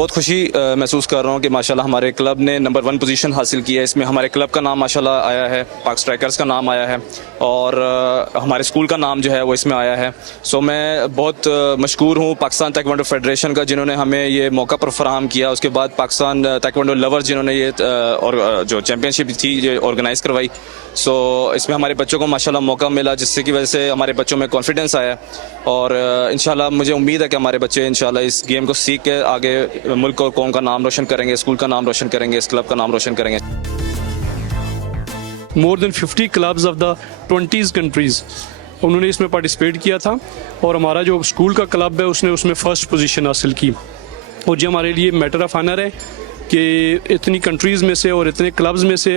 बहुत खुशी महसूस कर रहा हूँ कि माशाल्लाह हमारे क्लब ने नंबर 1 पोजीशन हासिल की है। इसमें हमारे क्लब का नाम माशाल्लाह आया है, पाक स्ट्राइकर्स का नाम आया है और हमारे स्कूल का नाम जो है वो इसमें आया है। सो मैं बहुत मशकूर हूँ पाकिस्तान ताइक्वांडो फेडरेशन का, जिन्होंने हमें ये मौका पर फराहम किया। उसके बाद पाकिस्तान ताइक्वांडो लवर्स जिन्होंने ये और जो चैम्पियनशिप थी ये ऑर्गेनाइज़ करवाई। सो इसमें हमारे बच्चों को माशाल्लाह मौका मिला, जिससे की वजह से हमारे बच्चों में कॉन्फिडेंस आया और इंशाल्लाह मुझे उम्मीद है कि हमारे बच्चे इंशाल्लाह इस गेम को सीख के आगे मुल्क और कौम का नाम रोशन करेंगे, स्कूल का नाम रोशन करेंगे, इस क्लब का नाम रोशन करेंगे। More than 50 clubs of the 20 countries उन्होंने इसमें पार्टिसिपेट किया था और हमारा जो स्कूल का क्लब है उसने उसमें फ़र्स्ट पोजीशन हासिल की। और जो हमारे लिए मैटर ऑफ ऑनर है कि इतनी कंट्रीज़ में से और इतने क्लब्स में से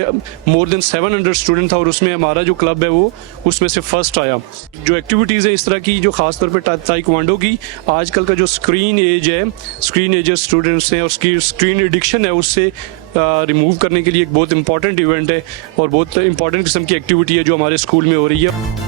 मोर देन 700 स्टूडेंट था और उसमें हमारा जो क्लब है वो उसमें से फ़र्स्ट आया। जो एक्टिविटीज़ है इस तरह की जो ख़ास तौर पे ताइक्वांडो की आजकल का जो स्क्रीन एज है, स्क्रीन एज स्टूडेंट्स हैं और स्क्रीन एडिक्शन है, उससे रिमूव करने के लिए एक बहुत इंपॉर्टेंट इवेंट है और बहुत इंपॉर्टेंट किस्म की एक्टिविटी है जो हमारे स्कूल में हो रही है।